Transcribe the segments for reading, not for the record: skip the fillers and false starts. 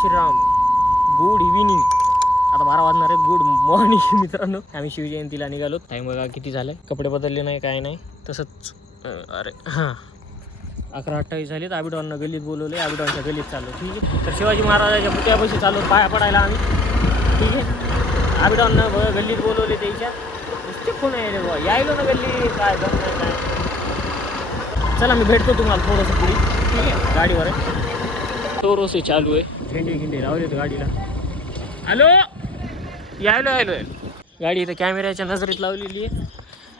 Shriram. Good evening. आता 12 वाजणार आहेत. गुड मॉर्निंग मित्रांनो. आम्ही शिवजयंतीला निघालो. टाईम बघा किती झालं. कपडे बदलले नाही काय नाही तसंच. अरे हां 11:28 झालेत. आबिडॉननं गल्लीत बोलवले. आबिडॉनच्या गल्लीत चाललो. ठीक आहे. तर शिवाजी महाराजाच्या पुतळ्यापाशी चाललो पाया पडायला आम्ही. ठीक आहे. आबिडॉननं गल्लीत बोलवले त्याच्या. नुसते फोन आहे रे बुवा. यायलो ना गल्ली काय जम नाही काय. चला मी भेटतो तुम्हाला थोडंसं पुढे. ठीक आहे. गाडीवर आहे. टोरोसे चालू आहे. झेंडे लावलेत गाडीला. हॅलो यायलो. गाडी इथं कॅमेऱ्याच्या नजरेत लावलेली आहे.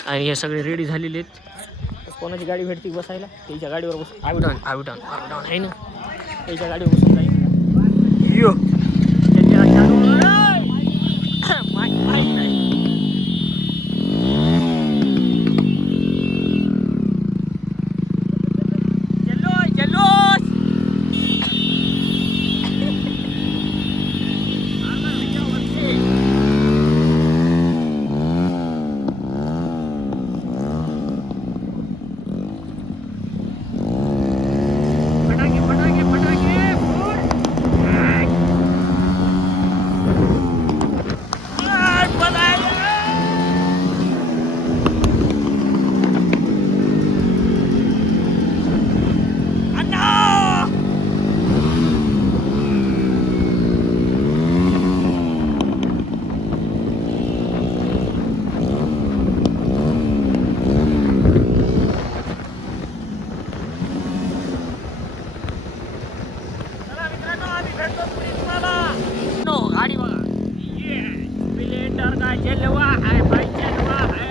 आणि हे सगळे रेडी झालेले आहेत. कोणाची गाडी भेटते बसायला त्याच्या गाडीवर बसून. आबिडॉन आहे ना. त्याच्या गाडीवर बसून जाईल. यो माहीत नाही. गाडी बघा. स्प्लेंडर का जलवा है भाई, जलवा है.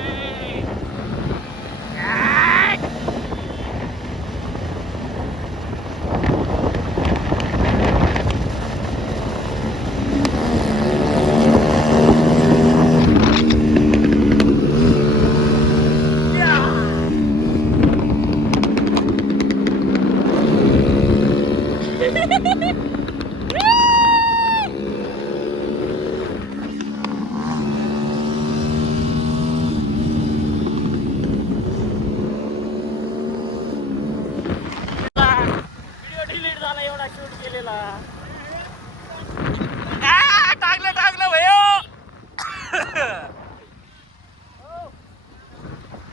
टाकलं भयो.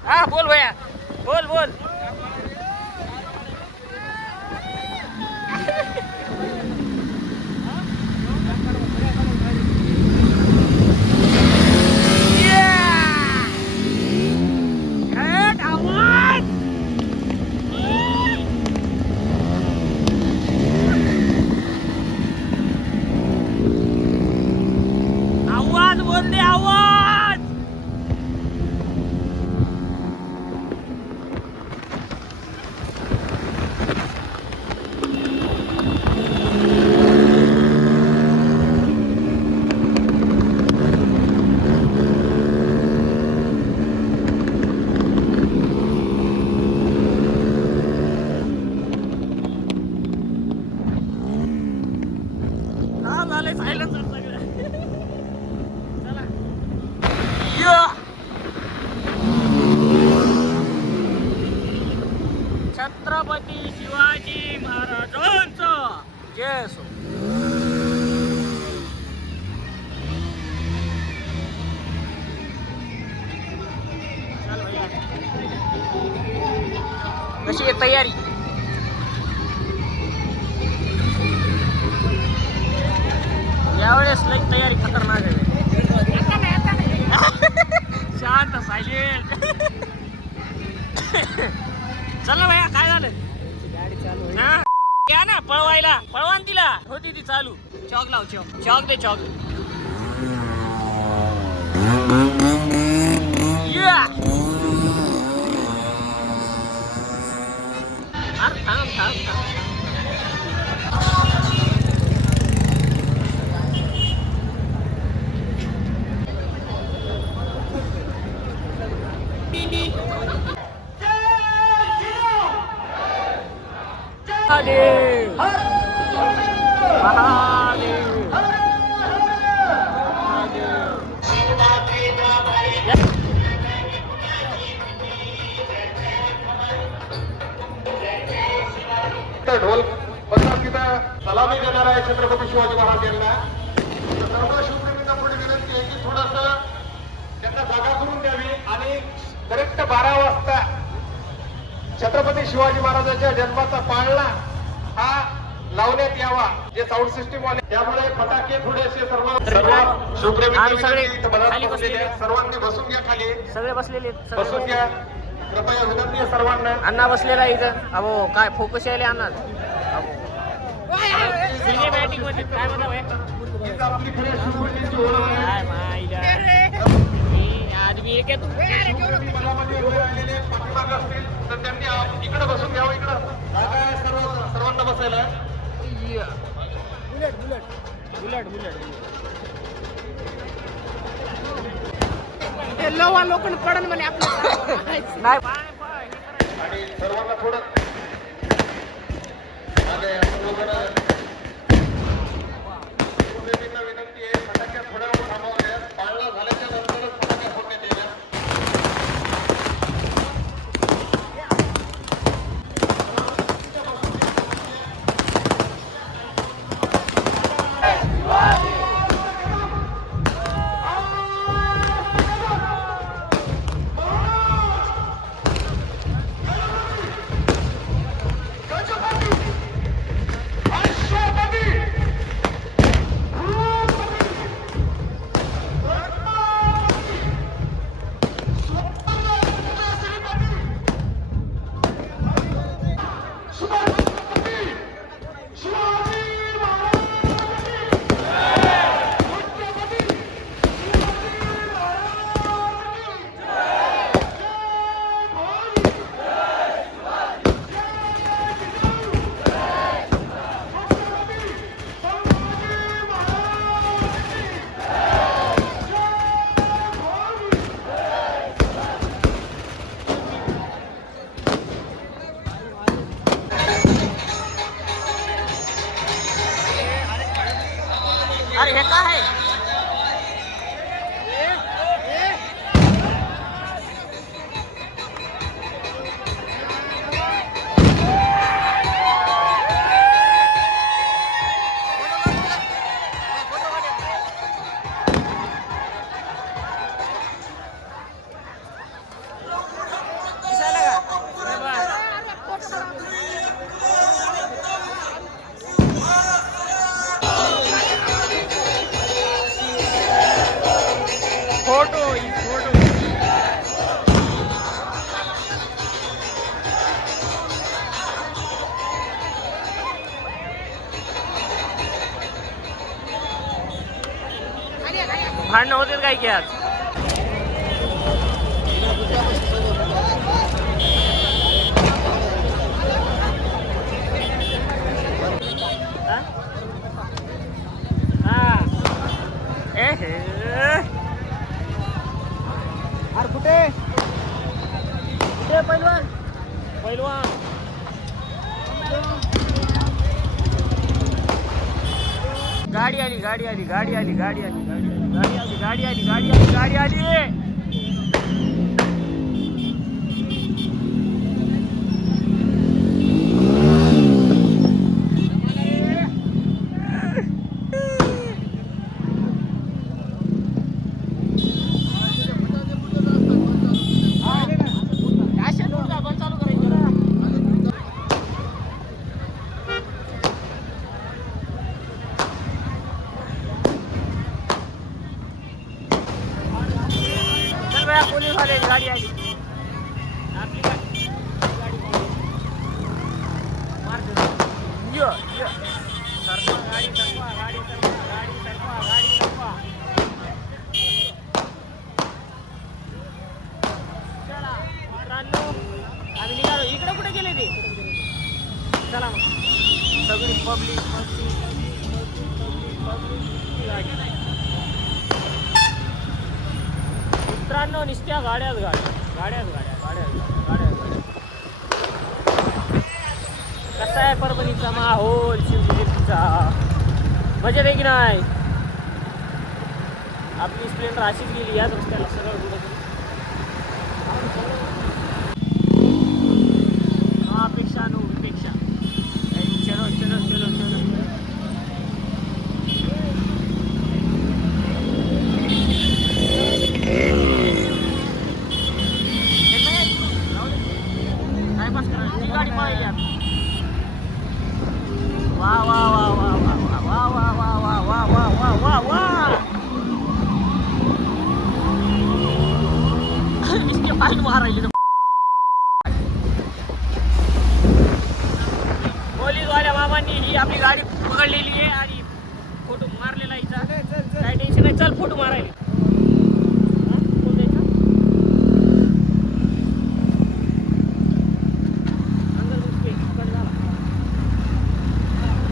हा बोल भैया बोल. आवाज. झाले सायलेन्सर सगळं. चला छत्रपती शिवाजी महाराजांचा जय असो. चल भैया कशी आहे तयारी. यावेळेस लई तयारी खतरनाक आहे. शांत सायलेंट. चल ना भैया काय झालं. गाडी चालू या ना पळवायला. पळवान तिला होती ती चालू. चॉक लाव. चॉक दे. अरे थांब. महादेव शिवाजी महाराज यांना. सर्व शिवप्रेमींना पुढे विनंती आहे की थोडस त्यांना जागा करून द्यावी आणि करेक्ट 12 वाजता छत्रपती शिवाजी महाराजांच्या जन्माचा पाळणा हा लावण्यात यावा. जे साऊंड सिस्टीम वाले त्यामुळे फटाके थोडेसे सर्व शिवप्रेमी सर्वांनी बसून घ्या खाली. सगळे बसलेले बसून घ्या कृपया विनंती आहे सर्वांना. अण्णा बसलेला इथं. अहो काय फोकस यायला अण्णा. सिनेमॅटिक मध्ये काय म्हणता हीच आपली खऱ्या शिवप्रेमींची ओळख आहे. काय माहिला आदमी एक आहे तू. शिवप्रेमी मनामध्ये उभे राहिलेले पाठीमागे असतील तर त्यांनी इकडे बसून घ्यावं. इकडं जागा आहे सर्वांना बसायला. बुलेट लोकं पडन म्हणे आपलं नाही. आणि सर्वांना थोडं शिवप्रेमींना विनंती आहे फटाक्या थोड्या वेळ थांबवल्या. पाळणा झाल्याच्या नंतरच फटाक्या फोडण्यात येणार. अरे हे काय आहे. फोटो भांडणं होते काय की आज. अरे कुठे पैलवान गाडी आली पोलीस वाले गाडी आली आपली गाडी चला मित्रांनो आम्ही निघालो. इकडे कुठे गेले ते. चला मग सगळी पब्लिक मित्रांनो नुसत्या गाड्याच कसा आहे परभणीचा माहोल. शिवजयंतीचा मजा आहे की नाही. आपली स्प्लेंडर अशीच गेली याच रस्त्याला सरळ कुठं अपेक्षा नो उपेक्षा. चलो फोटो मारायला हा? कोण जायचं? अंदर घुसते, कट झाला.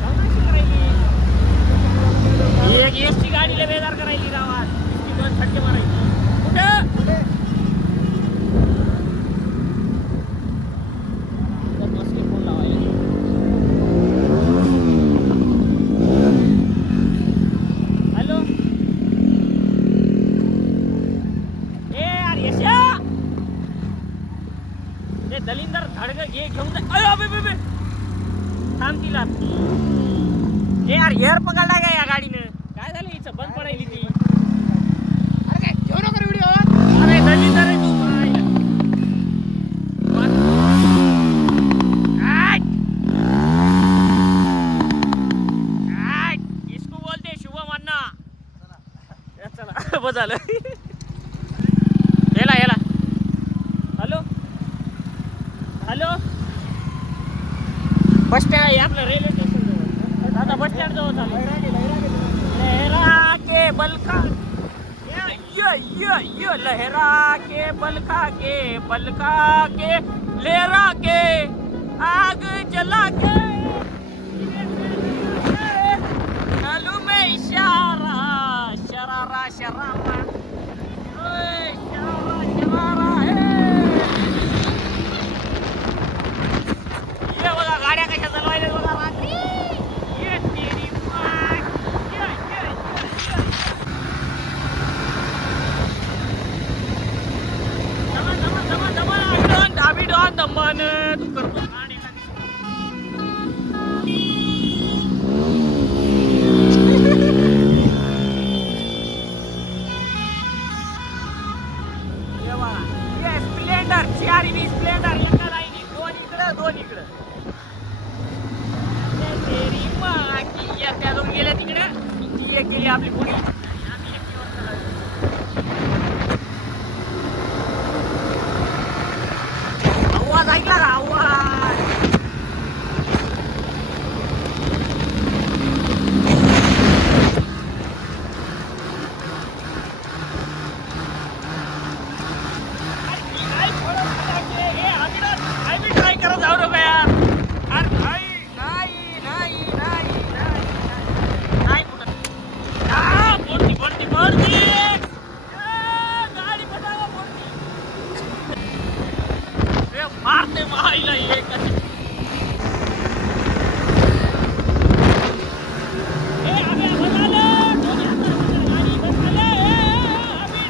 जाऊ ना, अशी करायली. ही एक एसटी गाडीला बेजार करायली गावात. ती दोन फटके मारायची. कुठं? बसले फोन लावायला. हॅलो ए यार यशा ते दलिंदर धडक घे घेऊन जा. अयो अबे बे बे थांब तिला. ए यार एअर पकडला का या गाडीनं? काय झालं हिचं बंद पडायली ती. अरे काय घेऊ नका व्हिडिओ. अरे दलिंदर आहे तू पाहायला. इसको बोलते शुभम अण्णा. चला बस झालं. येला येला. हॅलो हॅलो बस स्टँड आपलं रेल्वे स्टेशन जवळ. आता बस स्टँड जवळ चालू. लहरा के बलका ये लहरा के बलका के लहरा के आग जला के डालू में इशारा शरारा शरारा ओए शरारा शरारा ये बघा गाड्या कशा चालवायला बघा रात्री. ये तेरी माय ये दमन धाबी डॉन दमन तू करतो. स्प्लेंडर 4 स्प्लेंडर एका लाईनी. दोन इकडं तेरी माँ की या त्या दोन गेल्या तिकडं. ती एक गेली आपली पुढे. आम्ही एक दिवस आवाज ऐकला का? आवाज ट्राय करत जाऊ नका यार. अरे नाही कुठं बोलती गाडी बसावा बोलती. मारते माईला हे कसे. अबे बसाले दोन्ही हाताने गाडी बसाले. अबे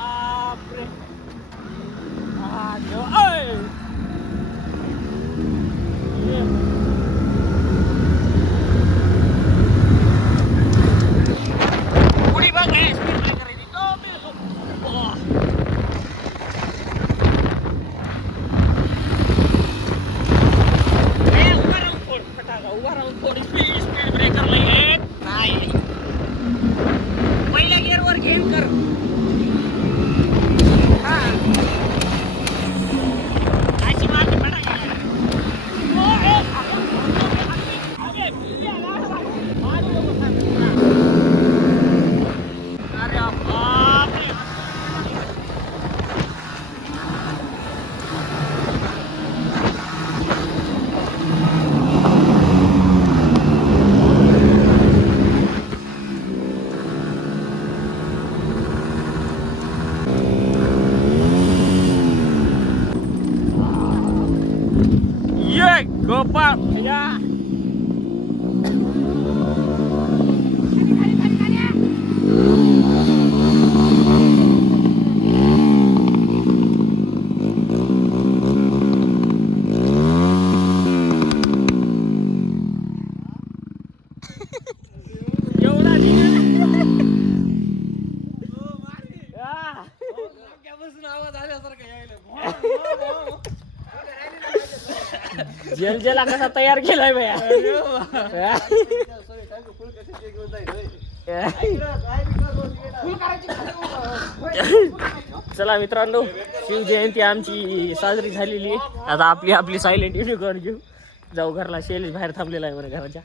बापरे. पुढी बघ हे स्पीड ब्रेकर आहे. उभा राहून फोड फटाका. उभा राहून फोड. स्पीड ब्रेकर नाही. पहिल्या गिअरवर घेऊन कर. गोपाळ या एवढा आवाज आल्यासारखं जेल जेला कसा तयार केलाय भया. चला मित्रांनो, शिवजयंती आमची साजरी झालेली आहे. आता आपली सायलेंट युनिकॉर्न घेऊ. जाऊ घरला. शैलेश बाहेर थांबलेला आहे बरं घराच्या.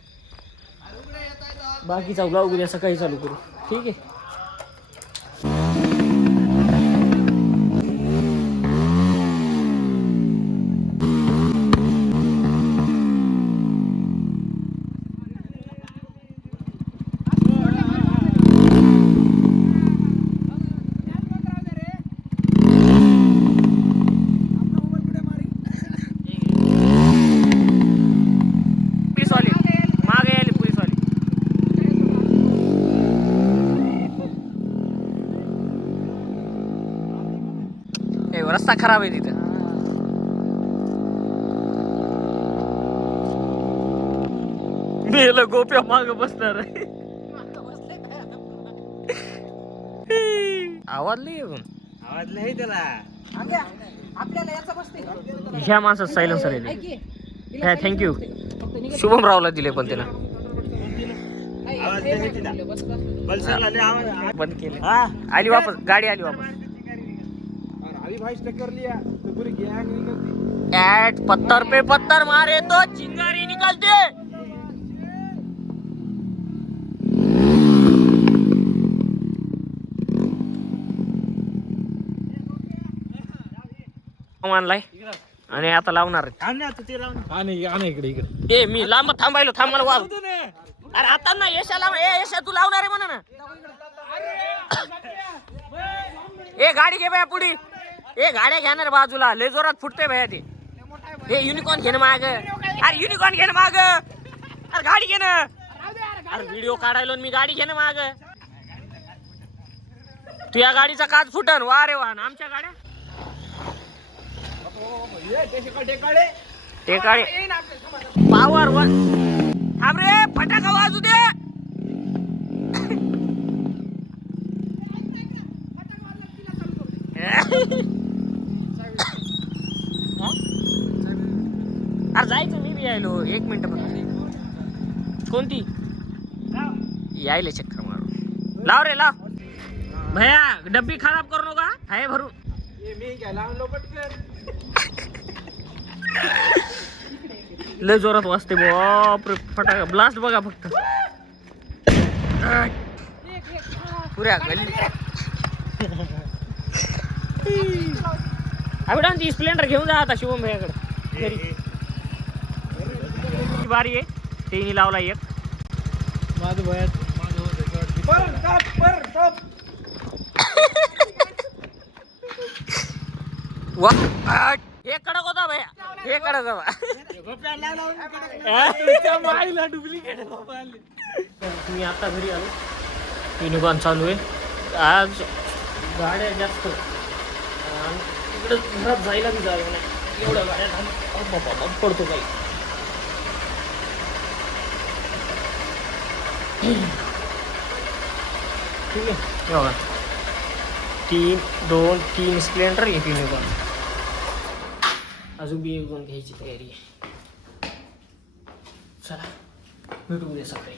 बाकीचा ब्लॉग उद्या सकाळी चालू करू. ठीक आहे. रस्ता खराब आहे तिथं. मेलं गोप्या माग बसणार आहे. आवाज लय आहे पण. आवाज लय त्याला. आपल्याला याचा बसते. ह्या माणसात सायलेन्सर आहे. हा थँक्यू. शुभम रावला दिले पण त्याला बंद केले. आली वापस गाडी आली वापस. ऐट पत्थर पे पत्थर मारे तो चिंगारी निकलते. मानलाय आणि आता लावणार. इकडे इकडे. ए मी लांब थांबायलो. थांबायला वाव. अरे आता ना यशा लाव. ए यशा तू लावणार आहे म्हणा ना. ए गाडी घे बाया पुढे. ए गाड्या घ्या ना बाजूला. लय जोरात फुटते भया ते. हे युनिकॉर्न घे ना माग. अरे युनिकॉर्न घे ना माग. अरे गाडी घे ना. अरे व्हिडिओ काढायलो मी. गाडी घे ना माग. तुझ्या गाडीचा काच फुटन. वा रे वा. आमच्या गाड्या टेकाळे पावर वन. थांब रे फटाका वाजू दे. अरे जायचं मी बी यायलो. 1 मिनिट बघ. कोणती यायले चक्कर मारू. लाव रे लाव. भैया डब्बी खराब करू नका. आहे भरून. लय जोरात वाजते बापरे फटाका. ब्लास्ट बघा फक्त. पुऱ्या गल्ली. अभिडान ती स्प्लेंडर घेऊन जा आता शुभम भैयाकडे घरी. बारी आहे. तेही लावला एक. माझं भयात हे कडक होता भैया. हे कडक होता. डुप्लिकेट. मी आता घरी आलो. युनिकॉर्न चालू आहे. आज गाड्या जास्त. इकडे घरात जायला बी जागा नाही. एवढ्या गाड्या पडतो काही. ठीक आहे बघा. 3 स्प्लेंडर एक युनिकॉर्न. अजून बी 1-2 घ्यायची तयारी आहे. चला भेटू उद्या सकाळी.